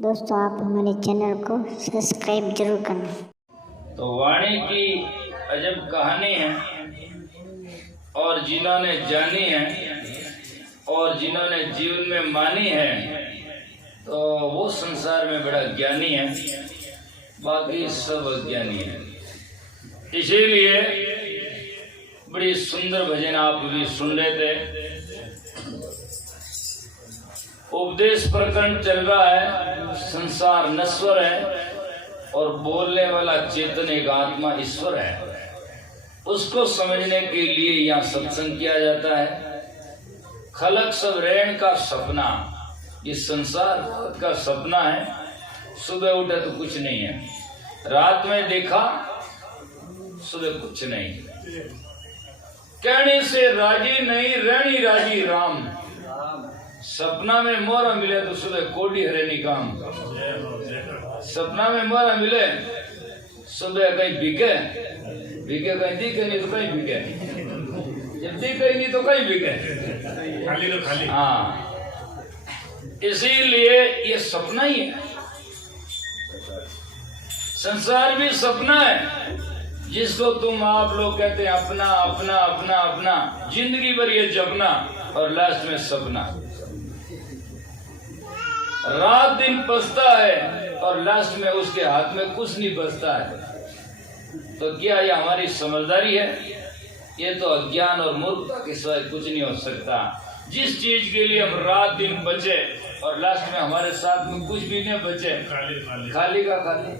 दोस्तों आप हमारे चैनल को सब्सक्राइब जरूर करना। तो वाणी की अजब कहानी है और जिन्होंने जानी है और जिन्होंने जीवन में मानी है तो वो संसार में बड़ा ज्ञानी है, बाकी सब अज्ञानी है। इसीलिए बड़ी सुंदर भजन आप भी सुन रहे थे। उपदेश प्रकरण चल रहा है, संसार नश्वर है और बोलने वाला चेतन एक आत्मा ईश्वर है। उसको समझने के लिए यहाँ सत्संग किया जाता है। खलक सब रैन का सपना, ये संसार का सपना है। सुबह उठे तो कुछ नहीं है, रात में देखा सुबह कुछ नहीं। कहने से राजी नहीं, रहनी राजी राम। सपना में मोरा मिले तो सुबह कोडी हरे निकाम। सपना में मोरा मिले सुबह कहीं बिके, बिके कहीं दिखे नहीं तो कहीं बिके, जब दिखे नहीं तो कहीं बिके, खाली तो खाली। हाँ, इसीलिए ये सपना ही है। संसार भी सपना है जिसको तुम आप लोग कहते हैं अपना अपना अपना अपना, जिंदगी भर ये जपना और लास्ट में सपना। रात दिन बसता है और लास्ट में उसके हाथ में कुछ नहीं बचता है। तो क्या ये हमारी समझदारी है? ये तो अज्ञान और मूर्खता के सिवाय कुछ नहीं हो सकता। जिस चीज के लिए हम रात दिन बचे और लास्ट में हमारे साथ में कुछ भी नहीं बचे, खाली का खाली,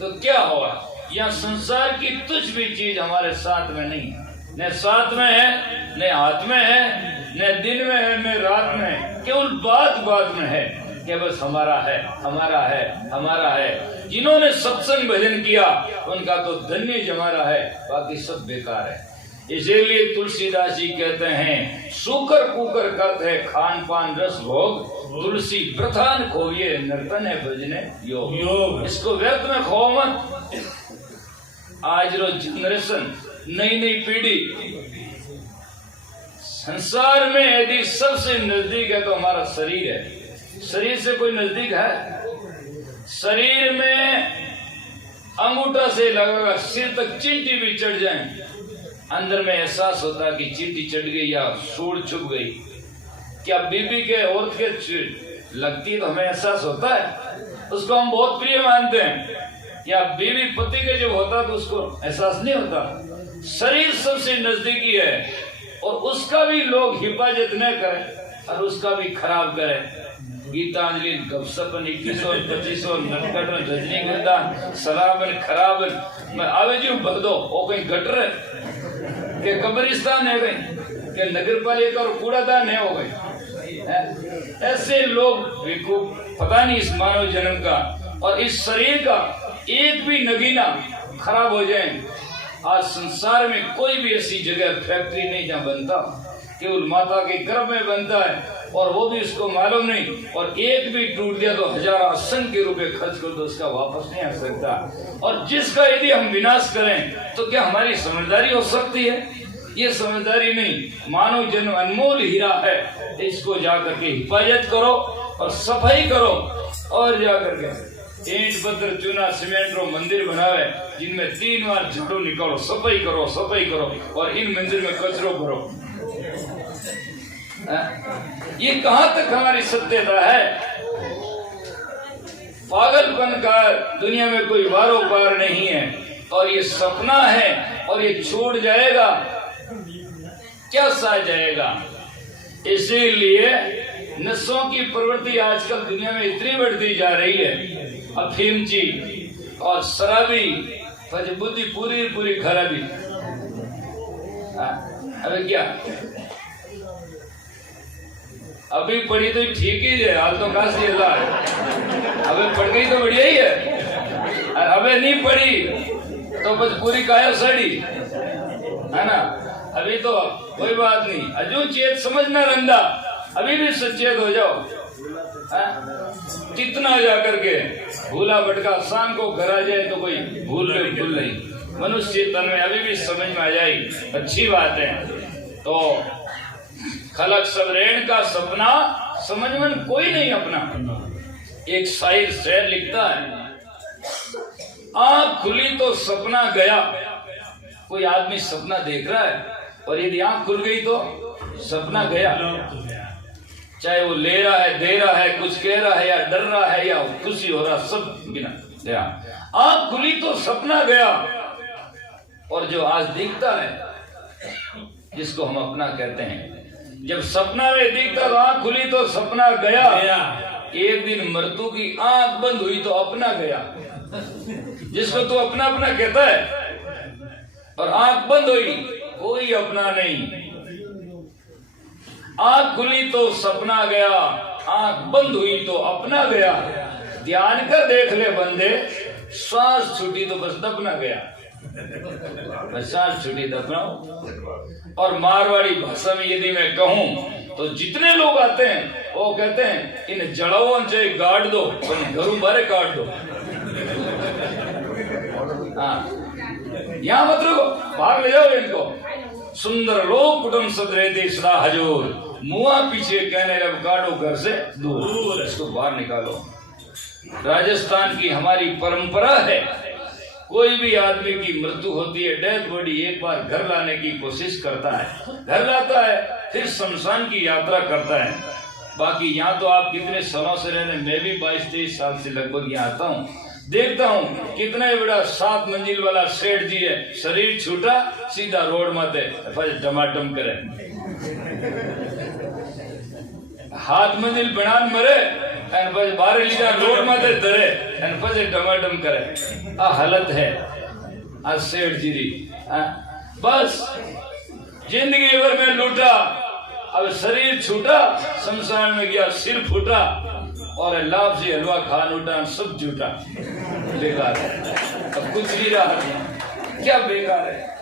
तो क्या होगा? यह संसार की कुछ भी चीज हमारे साथ में नहीं, न साथ में है, न हाथ में है, न दिन में है, न रात में है। केवल बात में है कि बस हमारा है, हमारा है, हमारा है। जिन्होंने सत्संग भजन किया उनका तो धन्य जमारा है, बाकी सब बेकार है। इसीलिए तुलसीदास जी कहते हैं, सूकर कुकर करते है खान पान रस भोग, तुलसी प्रधान खोइए नर्तन है भजने योग। इसको व्यर्थ में खो मत। आज रोज जनरेशन, नई नई पीढ़ी, संसार में यदि सबसे नजदीक है तो हमारा शरीर है। शरीर से कोई नजदीक है? शरीर में अंगूठा से लगाकर सिर तक चींटी भी चढ़ जाए, अंदर में एहसास होता है कि चींटी चढ़ गई या सूढ़ छुप गई। क्या बीबी के औरत के लगती तो हमें एहसास होता है, उसको हम बहुत प्रिय मानते हैं। या बीवी पति के जब होता तो उसको एहसास नहीं होता। शरीर सबसे नजदीकी है और उसका भी लोग हिफाजत न करें और उसका भी खराब करें। गीतांजलि गपसपन 2125 नटखट रजनीगंधा शराबन खराबन मैं आवे जी बदो वो कहीं गटर है के कब्रिस्तान है कहीं के नगर पालिका और कूड़ादान है हो गई। ऐसे लोग पता नहीं इस मानव जन्म का और इस शरीर का एक भी नगीना खराब हो जाए। आज संसार में कोई भी ऐसी जगह फैक्ट्री नहीं जहाँ बनता, केवल माता के गर्भ में बनता है और वो भी उसको मालूम नहीं। और एक भी टूट गया तो हजारों असंख्य रुपए खर्च कर दो, उसका वापस नहीं आ सकता। और जिसका यदि हम विनाश करें तो क्या हमारी समझदारी हो सकती है? ये समझदारी नहीं। मानव जन्म अनमोल हीरा है, इसको जाकर के हिफाजत करो और सफाई करो और जाकर के ईंट पत्थर चूना सीमेंट रो मंदिर बनावे जिनमें 3 बार झाड़ू निकालो, सफाई करो और इन मंदिर में कचरो भरो। ये कहां तक हमारी सत्यता है? पागलपन का दुनिया में कोई वारो पार नहीं है और ये सपना है और ये छूट जाएगा, क्या सा जाएगा? इसीलिए नशों की प्रवृत्ति आजकल दुनिया में इतनी बढ़ती जा रही है। अफीमची और शराबी बुद्धि पूरी खराबी। अबे क्या अभी पढ़ी तो ठीक ही है, हाल तो काशी अल्लाह है। अबे पढ़ गई तो बढ़िया ही है, अबे नहीं पढ़ी तो बस पूरी काया सड़ी है ना। अभी तो कोई बात नहीं, अजू चेत समझना रंदा, अभी भी सचेत हो जाओ। कितना जाकर के भूला भटका शाम को घर आ जाए तो कोई भूल नहीं। मनुष्य तन में अभी भी समझ में आ जाएगी, अच्छी बात है। तो खलक सब रेण का सपना, समझ में कोई नहीं अपना। एक शायर शेर लिखता है, आंख खुली तो सपना गया। कोई आदमी सपना देख रहा है और यदि आंख खुल गई तो सपना गया। चाहे वो ले रहा है, दे रहा है, कुछ कह रहा है, या डर रहा है, या खुशी हो रहा, सब बिना गया। आंख खुली तो सपना गया। और जो आज दिखता है, जिसको हम अपना कहते हैं, जब सपना में दिखता तो आंख खुली तो सपना गया। एक दिन मृत्यु की आंख बंद हुई तो अपना गया। जिसको तू अपना अपना कहता है और आंख बंद हुई, कोई अपना नहीं। आंख खुली तो सपना गया, आंख बंद हुई तो अपना गया। ध्यान कर देख ले बंदे, श्वास छूटी तो बस दफना गया। सांस छुट्टी दफनाओ। और मारवाड़ी भाषा में यदि मैं कहूं तो जितने लोग आते हैं वो कहते हैं इन जड़ों से गाड़ दो, घरों बारे काट दो। हाँ, यहाँ मत रुको, बाहर ले जाओ इनको। सुंदर लोग कुटुंब सदरेते सदा हजूर, मुआ पीछे कहने रब काटो घर से दूर, इसको बाहर निकालो। राजस्थान की हमारी परंपरा है, कोई भी आदमी की मृत्यु होती है, डेथ बॉडी एक बार घर लाने की कोशिश करता है, घर लाता है, फिर शमशान की यात्रा करता है। बाकी यहाँ तो आप कितने सालों से रहने, मैं भी 22-23 साल से लगभग यहाँ आता हूँ, देखता हूँ कितना बड़ा 7 मंजिल वाला सेठ जी है, शरीर छूटा सीधा रोड माते टमाटम करे, हाथ मंजिल बनान मरे बारे लीजा रोड माते धरे पछे टमाटम करे। आ हालत है आ सेठ जी री। बस जिंदगी भर में लूटा, अब शरीर छूटा, शमशान में गया, सिर फूटा और लाभ से हलवा खान उठा, सब झूठा, बेकार है। अब कुछ नहीं रहा, क्या बेकार है।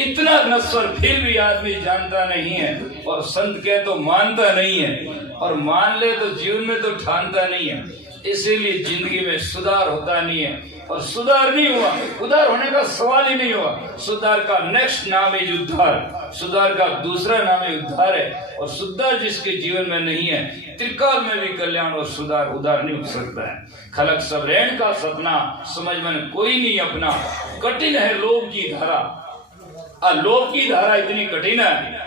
इतना नश्वर फिर भी आदमी जानता नहीं है, और संत कहे तो मानता नहीं है, और मान ले तो जीवन में तो ठानता नहीं है। इसीलिए जिंदगी में सुधार होता नहीं है, और सुधार नहीं हुआ, उधार होने का सवाल ही नहीं हुआ। सुधार का नेक्स्ट नाम है उद्धार, सुधार का दूसरा नाम है उद्धार है। और सुधार जिसके जीवन में नहीं है, त्रिकाल में भी कल्याण और सुधार उधार नहीं हो सकता है। खलक सब रहन का सपना, समझ मन कोई नहीं अपना। कठिन है लोभ की धारा, लोभ की धारा इतनी कठिन है,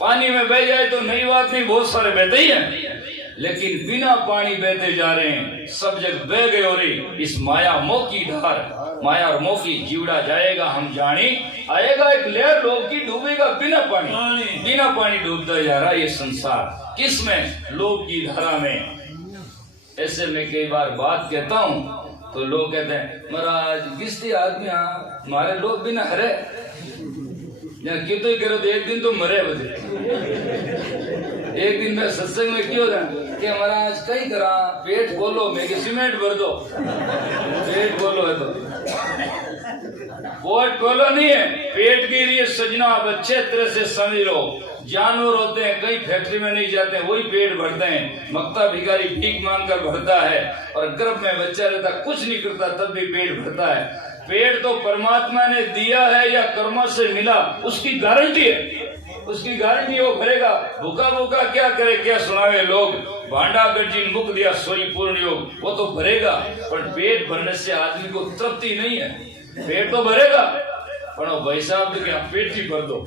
पानी में बह जाए तो नई बात नहीं, बहुत सारे बहते ही हैं, लेकिन बिना पानी बहते जा रहे हैं, सब जग बह गए। और इस माया मोह की धार, माया और मोह की जीवड़ा जाएगा हम जाने, आएगा एक लहर लोभ की, डूबेगा बिना पानी, बिना पानी डूबता जा रहा ये संसार। किसमें? लोभ की धारा में। ऐसे में कई बार बात कहता हूँ तो लोग कहते हैं महाराज किसती आदमी हमारे लोग बिना हरे क्यों तो करो तो एक दिन तो मरे बजे। एक दिन मैं सत्संग में क्यों था कि महाराज कई करा पेट खोलो, मैं सीमेंट भर दो, पेट खोलो है तो पेट खोलो नहीं है, पेट के लिए सजना आप अच्छे तरह से समझ लो। जानवर होते हैं, कई फैक्ट्री में नहीं जाते हैं, वही पेट भरते हैं। मक्ता भिखारी भीख मांगकर भरता है, और गर्भ में बच्चा रहता कुछ नहीं करता तब भी पेट भरता है। पेट तो परमात्मा ने दिया है या कर्म से मिला, उसकी गारंटी है, उसकी गारंटी वो भरेगा। भूखा भूखा क्या करे, क्या सुनावे लोग, भांडा गर्जिन मुख दिया सोई पूर्ण योग, वो तो भरेगा। पर पेट भरने से आदमी को तृप्ति नहीं है। पेट तो भरेगा पर भाई साहब तो क्या पेट ही भर दो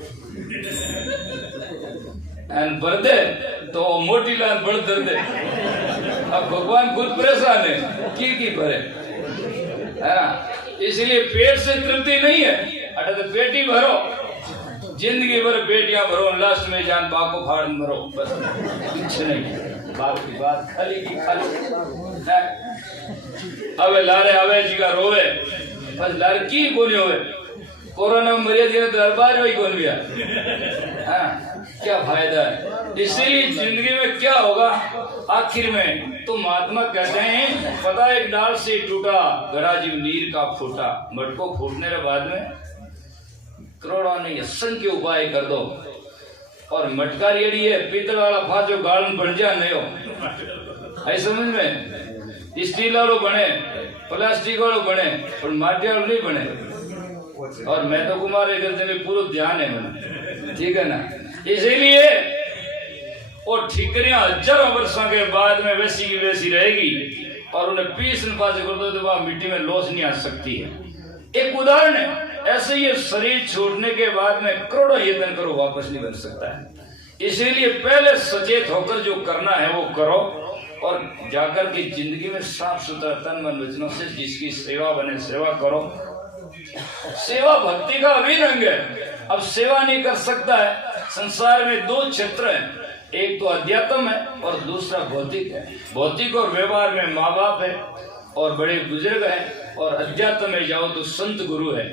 भर दे तो मोटी लाल बढ़ दे। अब भगवान खुद परेशान है की भरे है ना, इसलिए पेट से तृप्ति नहीं है। अरे तो पेट ही भरो, जिंदगी भर पेटियां भरो, लास्ट में जान बाको फाड़ मरो, बस कुछ नहीं। बाप की बात खाली की खाली है। अबे लारे अबे जी का रोवे बस लड़की कोनी होवे, कोरोना में मरिया दिया दरबार वही खोल गया, क्या फायदा है। इसीलिए जिंदगी में क्या होगा आखिर में, तो महात्मा कहते हैं पता एक डाल से टूटा गड़ा जीव नीर का फूटा। मटको फूटने के बाद में करोड़ों नहीं असंख्य उपाय कर दो, और मटका रेडी है पीतल वाला फाजो गालन बन जा नहीं हो, आई समझ में। स्टील वालों बने, प्लास्टिक वालों बने, पर माटी वालों नहीं बने। और मैं तो कुमार पूरा ध्यान है मैंने, ठीक है ना। इसीलिए वो ठिकरियां हजारों वर्षों के बाद में वैसी की वैसी रहेगी, और उन्हें पीस न पास कर दो तो वह मिट्टी में लोस नहीं आ सकती है। एक उदाहरण है। ऐसे ये शरीर छोड़ने के बाद में करोड़ों यत्न करो, वापस नहीं बन सकता है। इसीलिए पहले सचेत होकर जो करना है वो करो, और जाकर के जिंदगी में साफ सुथरा तन मन वचनों से जिसकी सेवा बने सेवा करो। सेवा भक्ति का अभिन्न अंग है। अब सेवा नहीं कर सकता है। संसार में दो क्षेत्र हैं, एक तो अध्यात्म है और दूसरा भौतिक है। भौतिक और व्यवहार में माँ बाप है और बड़े बुजुर्ग हैं, और अध्यात्म में जाओ तो संत गुरु है।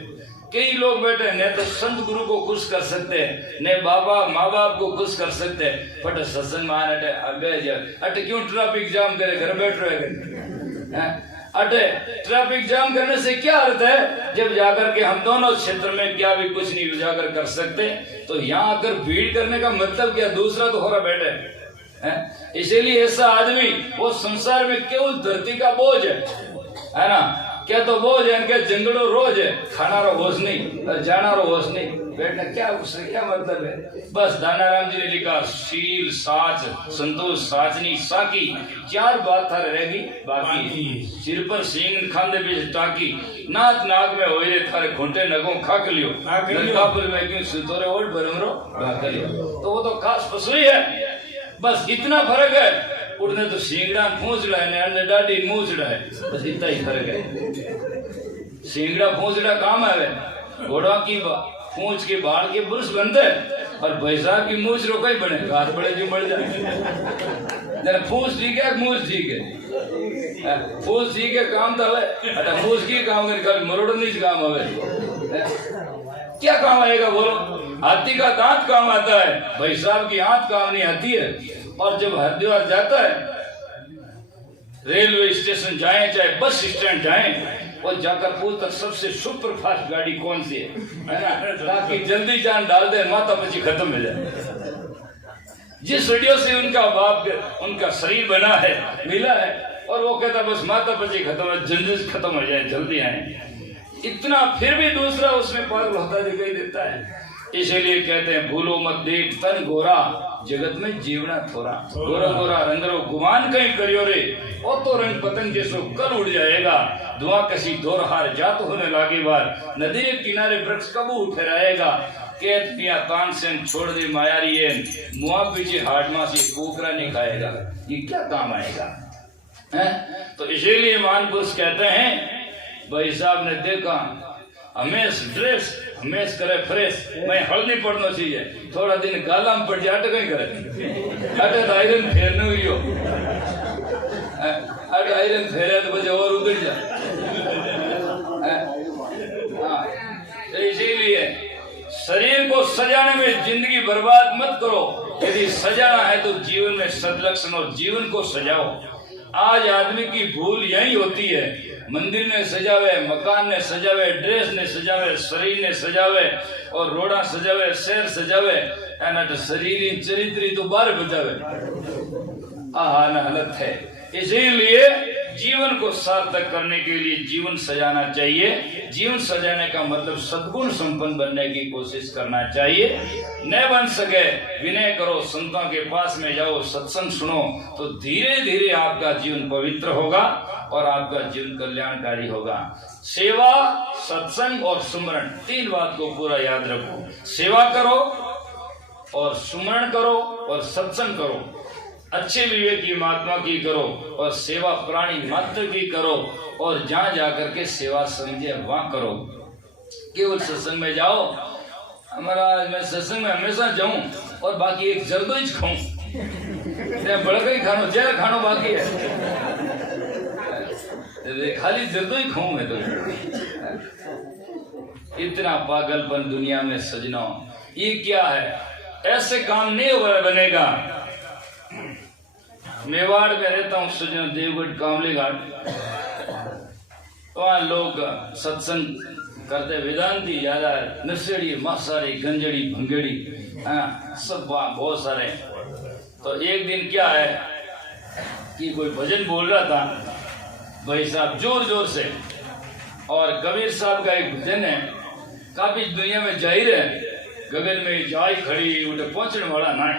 कई लोग बैठे न तो संत गुरु को खुश कर सकते हैं, न बाबा माँ बाप को खुश कर सकते हैं। बट सत्संग मान अटे क्यों ट्रैफिक जाम करे, घर बैठ रहे अटे ट्रैफिक जाम करने से क्या अर्थ है, जब जाकर के हम दोनों क्षेत्र में क्या भी कुछ नहीं उजागर कर सकते, तो यहाँ आकर भीड़ करने का मतलब क्या, दूसरा तो हो रहा बैठे। इसीलिए ऐसा आदमी वो संसार में केवल धरती का बोझ है ना, क्या तो बोझ है, इनके जंगलों रोज है, खाना रो होश नहीं और जाना रो होश नहीं, बैठना क्या, उससे क्या मतलब है। बस दानाराम जी ने लिखा, शील साच संतोष साचनी साकी, चार बात थारे रहेगी बाकी। सिर पर सींग खांदे बीच टाकी, नाक नाक में होए थारे खोटे नगों खाक लियो, कापुर में क्यों सुतोरे ओट भरमरो भाग लियो। तो वो तो खास पशु ही है, बस इतना फर्क है। उड़ने तो सींगड़ा पूंछड़ा है, डाडी मूंछड़ा है, बस इतना ही फर्क है। सींगड़ा पूंछड़ा काम है, घोड़ा की पूंछ के बाढ़ के पुरुष बनते हैं, और भैंसा की मूछ रो कहीं बने, हाथ बड़े जो बढ़ जाए। पूंछ ठीक है, मूछ ठीक है, पूंछ ठीक है काम तो है, मूछ की काम कर मरोड़ नहीं काम है। क्या काम आएगा बोलो। हाथी का दांत काम आता है, भैंसा की आंत काम नहीं आती है। और जब हरिद्वार जाता है, रेलवे स्टेशन जाए चाहे बस स्टैंड जाए, और जाकर पूछता सबसे सुपर फास्ट गाड़ी कौन सी है ना, ताकि जल्दी जान डाल दे, माता पची खत्म हो जाए। जिस रेडियो से उनका बाप उनका शरीर बना है, मिला है, और वो कहता बस माता पची खत्म है, जल्दी खत्म हो जाए, जल्दी आए। इतना फिर भी दूसरा उसमें पागल होता दिखाई देता है। इसीलिए कहते हैं, भूलो मत देख तन गोरा, जगत में जीवना थोड़ा। गोरा गोरा रंगरो गुमान कहीं करियो रे, ओ तो रंग पतंग जैसो कल उड़ जाएगा। धुआं कसी दोरहार जात होने लागे बार, नदी के किनारे वृक्ष कब ठहराएगा। केत पिया तान से छोड़ दे मायारी है, मुआ पीछे हाडमा से कोकरा नहीं खाएगा। ये क्या काम आएगा है? तो इसीलिए महान पुरुष कहते हैं, भाई साहब ने देखा हमेश ड्रेस हमेश करे फ्रेश, मैं हल्दी पड़ना चाहिए, थोड़ा दिन गाला में पड़ जाए अट कहीं करे, अटे तो आयरन फेरने हुई हो, अटे आयरन फेरे तो बजे और उधर जा। इसीलिए शरीर को सजाने में जिंदगी बर्बाद मत करो। यदि सजाना है तो जीवन में सदलक्षण और जीवन को सजाओ। आज आदमी की भूल यही होती है, मंदिर ने सजावे, मकान ने सजावे, ड्रेस ने सजावे, शरीर ने सजावे, और रोड़ा सजावे, शहर सजावे, एना शरीर चरित्र तो बार बजावे। आहा न हालत है। इसीलिए जीवन को सार्थक करने के लिए जीवन सजाना चाहिए। जीवन सजाने का मतलब सद्गुण संपन्न बनने की कोशिश करना चाहिए। न बन सके विनय करो, संतों के पास में जाओ, सत्संग सुनो, तो धीरे धीरे आपका जीवन पवित्र होगा और आपका जीवन कल्याणकारी होगा। सेवा, सत्संग और सुमरण, तीन बात को पूरा याद रखो। सेवा करो और सुमरण करो और सत्संग करो। अच्छे विवेकी महात्मा की करो और सेवा प्राणी मात्र की करो, और जहां जाकर के सेवा समझे वहां करो। केवल सत्संग में जाओ, हमारा मैं सत्संग में हमेशा जाऊं और बाकी एक जरदोज खाऊं, बड़का ही खानो जहर खानो बाकी है, खाली जरदोज खाऊं मैं तो। इतना पागलपन दुनिया में सजना, ये क्या है? ऐसे काम नहीं बनेगा। मेवाड़ में रहता हूँ, सजना देवगढ़ कामली घाट, वहाँ लोग सत्संग करते, वेदांती ज्यादा है, नशेड़ी, मांसाहारी, गंजड़ी, भंगेड़ी, सब बहुत सारे। तो एक दिन क्या है कि कोई भजन बोल रहा था भाई साहब जोर जोर से, और कबीर साहब का एक भजन है, काफी दुनिया में जाहिर है, गगन में जाई खड़ी उठे पहुंचने वाला ना,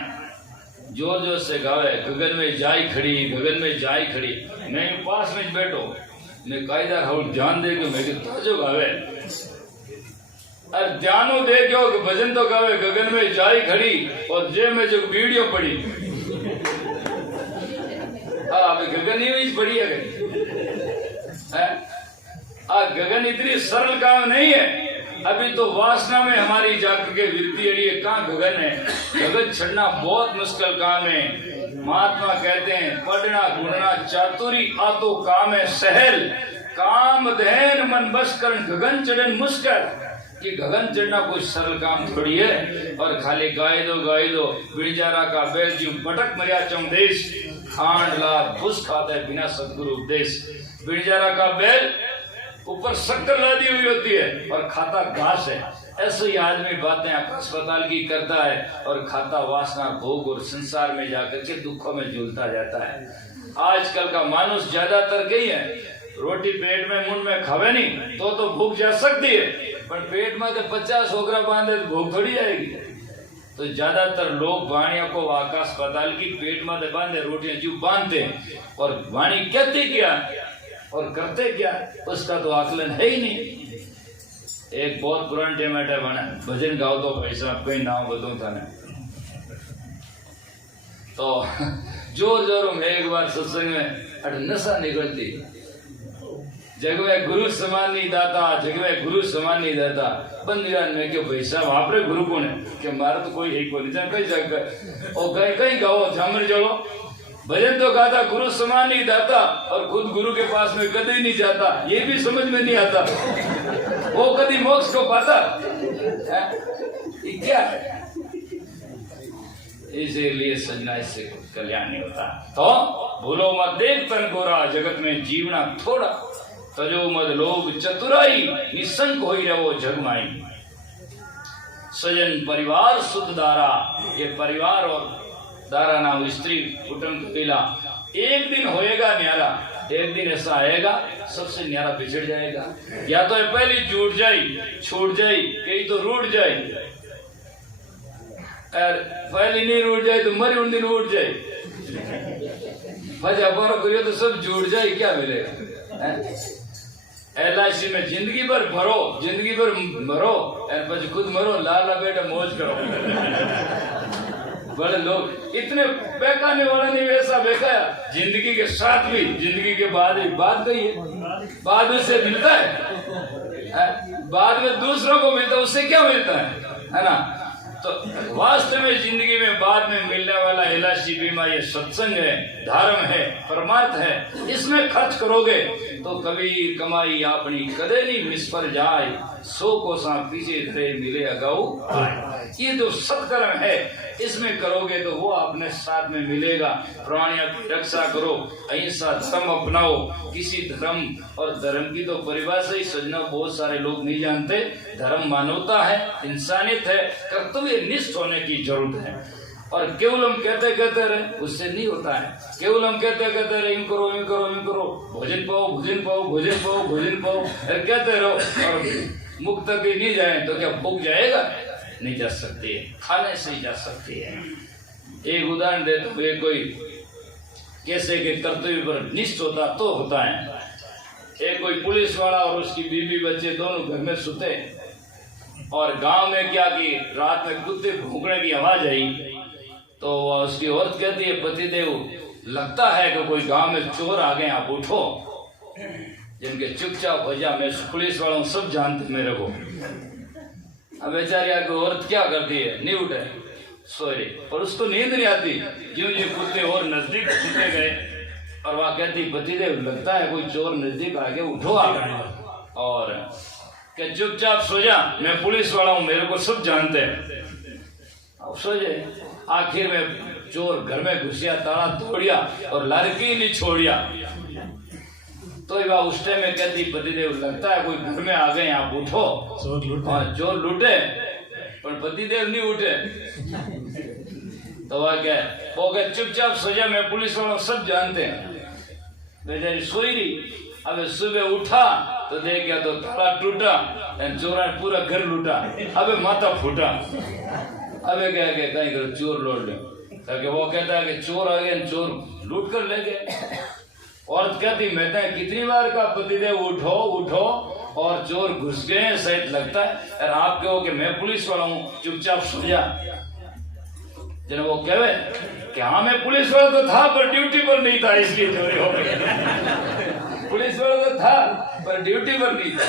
जोर जोर से गावे, गगन में जाई खड़ी, गगन में जाई खड़ी। मैं पास में बैठो, मैं कायदा और ध्यान दे के मैं ताजो गावे और ध्यानो दे के भजन तो गावे, गगन में जाई खड़ी और जे में जो वीडियो पड़ी गगन ही पड़ी है। गगन इतनी सरल काम नहीं है। अभी तो वासना में हमारी जाकर के वृत्ति है, कहाँ गगन है। गगन चढ़ना बहुत मुश्किल काम है। महात्मा कहते हैं पढ़ना गुणना चातुरी आतो काम है सहल, काम धैन मन बस कर गगन चढ़न मुश्किल। कि गगन चढ़ना कोई सरल काम थोड़ी है। और खाली गाय दो बिड़जारा का बैल जी पटक मरिया चौदेश, खांड लाद भूस खाता है बिना सदगुरु उपदेश। बिड़जारा का बैल ऊपर शक्कर लादी हुई होती है और खाता घास है। ऐसे ही आदमी बातें अस्पताल की करता है और खाता वासना भोग और संसार में जाकर के दुखों में झूलता जाता है। आजकल का मानुष ज्यादातर कही है रोटी पेट में मुंह में खावे नहीं तो भूख जा सकती है, पर पेट में तो 50 ओकरा बांधे तो भूख थोड़ी जाएगी। तो ज्यादातर लोग वाणियों को आकाश पाताल की पेट में बांधे रोटियां जीव बांधते और वाणी कहती क्या और करते क्या उसका तो आकलन है ही नहीं। एक बहुत पुरान टेमेटा बना भजन गाओ तो भाई साहब कई नाम बताऊं था ना, तो जोर जोरों में एक बार सत्संग में नशा निकलती, जगवे गुरु समान नहीं दाता, जगवे गुरु समान नहीं दाता। बंदियान में क्यों भाई साहब आप रे गुरु कौन है कि मारा तो कोई है कोई नहीं, कई जगह और कहीं गाओ झामर जोड़ो भजन तो गाता गुरु समान नहीं दाता और खुद गुरु के पास में कभी नहीं जाता, ये भी समझ में नहीं आता। वो कभी मोक्ष को पाता ये क्या है। इसीलिए सजना इससे कल्याण नहीं होता। तो भूलो मत देख तन गोरा, जगत में जीवना थोड़ा, तजो मत लोग चतुराई, निसंक होई रहो जगमाई। सजन परिवार सुध दारा, ये परिवार और दारा नाम स्त्री कुटुंब कबीला एक दिन होएगा न्यारा। एक दिन ऐसा आएगा सबसे न्यारा बिछड़ जाएगा। या तो पहले जुट जाए छूट जाए, कहीं तो रूट जाए, और पहले नहीं रूट जाए तो मरी उन दिन उठ जाए। भजा करियो तो सब जुट जाए, क्या मिलेगा। LIC में जिंदगी भर भरो, जिंदगी भर मरो और પછી खुद मरो, लाला बेटा मौज करो। बड़े लोग इतने बेकाने वाला नहीं वैसा बेकाया, जिंदगी के साथ भी जिंदगी के बाद भी बात गई है, बाद में से मिलता है, बाद में दूसरों को मिलता है, उससे क्या मिलता है ना। तो वास्तव में जिंदगी में बाद में मिलने वाला LIC बीमा ये सत्संग है, धर्म है, परमार्थ है। इसमें खर्च करोगे तो कबीर कमाई अपनी कदे नहीं निष्फल जाए, 100 कोसा पीछे धरे मिले अगाऊ। ये जो सत्कर्म है इसमें करोगे तो वो अपने साथ में मिलेगा। प्राणियों की रक्षा करो, अहिंसा धर्म अपनाओ। किसी धर्म और धर्म की तो परिभाषा ही सजना बहुत सारे लोग नहीं जानते। धर्म मानवता है, इंसानियत है, कर्तव्य निष्ठ होने की जरूरत है। और केवल हम कहते रहे उससे नहीं होता है। केवल हम कहते रहे इन करो इन करो इन करो, भोजन पाओ भोजन पाओ भोजन पाओ भोजन पाओ, कहते रहो और मुक्त तक नहीं जाए तो क्या भूख जाएगा? नहीं जा सकती है, खाने से ही जा सकती है। एक उदाहरण दे तो ये कोई कैसे के कर्तव्य पर निष्ठ होता तो होता है। एक कोई पुलिस वाला और उसकी बीवी बच्चे दोनों घर में सोते और गांव में क्या कि रात में कुत्ते भौंकने की आवाज आई तो उसकी औरत कहती है पतिदेव लगता है कि कोई गांव में चोर आ गए, आप उठो। जिनके चुपचाप हो जा, मैं पुलिस वालों सब जानते मेरे को। अब बेचारी आके औरत क्या करती है, नहीं उठे सोए, और उसको नींद नहीं आती। ज्यों ज्यों कुत्ते और नजदीक छूटे गए और वह कहती पतिदेव लगता है कोई चोर नजदीक आ गया, उठो आप और क्या चुपचाप सो जा, मैं पुलिस वाला हूं, मेरे को सब जानते हैं। अब सो जाए। आखिर में चोर घर में घुसिया, ताला तोड़िया और लड़की नहीं छोड़िया। तो वह उस टाइम में कहती पतिदेव लगता है कोई घर में आ गए, आप उठो। और चोर लूटे पर पतिदेव नहीं उठे। तो वह क्या वो कह चुपचाप सो जा, मैं पुलिस वालों सब जानते हैं। बेचारी सोई रही। अब सुबह उठा तो देख गया तो ताला टूटा, चोरा ने पूरा घर लूटा। अबे माथा फूटा। अबे क्या कहीं कर चोर लौट ले ताकि वो कहता है कि चोर आ गए, चोर लूट कर ले गए। औरत कहती मैं कितनी बार का पतिदेव उठो उठो और चोर घुस गए, शायद लगता है और आप कहो कि मैं पुलिस वाला हूँ, चुपचाप सो जा। जब वो कहे कि हाँ मैं पुलिस वाला तो था पर ड्यूटी पर नहीं था इसलिए चोरी हो गई। पुलिस वाला तो था पर ड्यूटी पर नहीं था,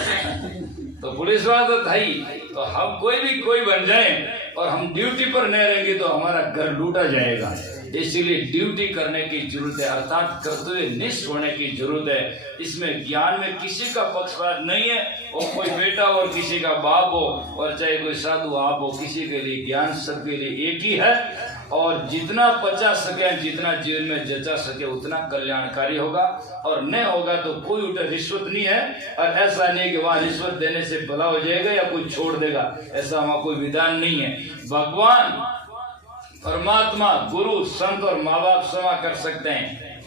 तो पुलिस वाला तो था ही। तो हम कोई बन जाए और हम ड्यूटी पर नहीं रहेंगे तो हमारा घर लूटा जाएगा। इसीलिए ड्यूटी करने की जरूरत है, अर्थात कर्तव्य निष्ठ होने की जरूरत है। इसमें ज्ञान में किसी का पक्षपात नहीं है। और कोई बेटा और किसी का बाप हो और चाहे कोई साधु आप हो, किसी के लिए ज्ञान सबके लिए एक ही है। और जितना पचा सके, जितना जीवन में जचा सके उतना कल्याणकारी होगा। और न होगा तो कोई उल्टा रिश्वत नहीं है। और ऐसा नहीं कि वहां रिश्वत देने से भला हो जाएगा या कोई छोड़ देगा, ऐसा वहां कोई विधान नहीं है। भगवान परमात्मा गुरु संत और माँ बाप क्षमा कर सकते हैं,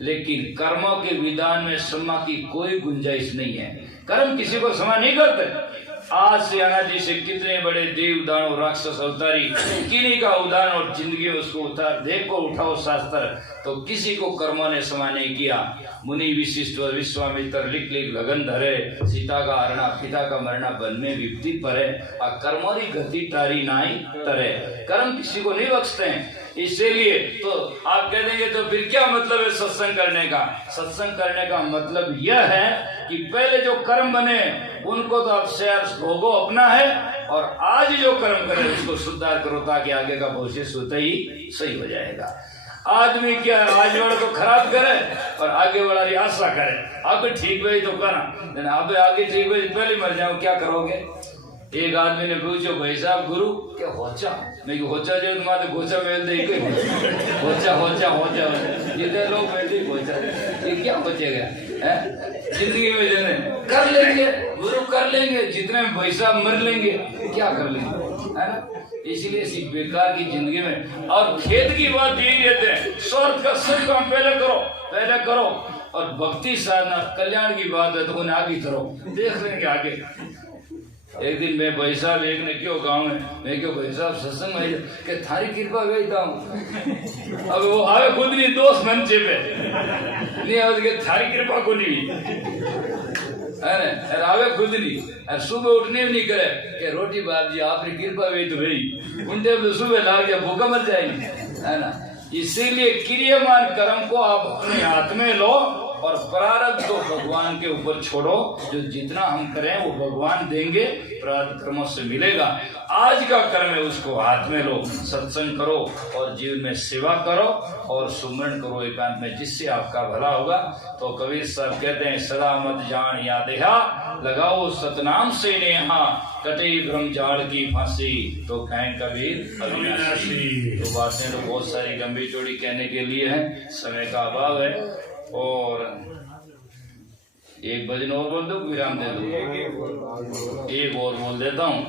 लेकिन कर्मों के विधान में क्षमा की कोई गुंजाइश नहीं है। कर्म किसी को क्षमा नहीं करते। आज से अनादि से कितने बड़े देव दानव राक्षस अवतारी, किन्हीं का उदाहरण और जिंदगी में उसको उतार देखो, उठाओ शास्त्र, तो किसी को कर्मों ने क्षमा नहीं किया। मुनि विशिष्ट और विश्वामित्र लिख लगन धरे, सीता का हरणा पिता का मरना बन में विपत्ति परे, और कर्मोरी गति तारी नाई तरे। कर्म किसी को नहीं बख्शते हैं। इसीलिए तो आप कह देंगे तो फिर क्या मतलब है सत्संग करने का? सत्संग करने का मतलब यह है कि पहले जो कर्म बने उनको तो आप शेयर भोगो अपना है, और आज जो कर्म करे उसको सुधार करो ताकि आगे का भविष्य स्वतः ही सही हो जाएगा। आदमी क्या आज वाला तो खराब करे और आगे वाला की आशा करे, अब ठीक हुई तो करना, अब आगे ठीक हुई पहले मर जाओ, क्या करोगे? एक आदमी ने पूछो भाई साहब गुरु क्या होचा? मैं होचा जो तुम्हारे गोचा मेल दे के होचा ये तो लोग बैठे होचा, ये क्या बचेगा जिंदगी में? जने कर लेंगे गुरु, कर लेंगे, जितने पैसा मर लेंगे, क्या कर लेंगे, है ना? इसीलिए इसी बेकार की जिंदगी में। और खेत की बात यही रहते हैं, स्वार्थ का सब काम पहले करो, और भक्ति साधना कल्याण की बात है तो उन्हें आगे करो, देख लेंगे आगे। एक दिन मैं भाई साहब एक ने क्यों गाँव में, मैं क्यों भाई साहब सत्संग में के थारी कृपा भेजता हूँ। अब वो आवे खुद नहीं, दोस्त मन चेपे नहीं आवे के थारी कृपा को नहीं है ना, आवे खुद नहीं। सुबह उठने भी नहीं करे कि रोटी बाप जी आपकी कृपा भेज तो भाई उनटे तो सुबह लाग गया, भूखा मर जाएंगे, है ना। इसीलिए क्रियमान कर्म को आप अपने हाथ में लो और प्रारब्ध को भगवान के ऊपर छोड़ो। जो जितना हम करें वो भगवान देंगे, प्रारब्ध कर्मों से मिलेगा। आज का कर्म है उसको हाथ में लो, सत्संग करो और जीवन में सेवा करो और सुमरण करो एकांत में, जिससे आपका भला होगा। तो कबीर साहब कहते हैं सदा मत जान या देहा, लगाओ सतनाम से नेहा, कटे ब्रह्मचार की फांसी, तो कहें कबीर अविनाशी। तो बातें तो बहुत सारी लंबी चौड़ी कहने के लिए है, समय का अभाव है। और एक भजन और बोल दो, विराम दे दो, एक और बोल देता हूँ।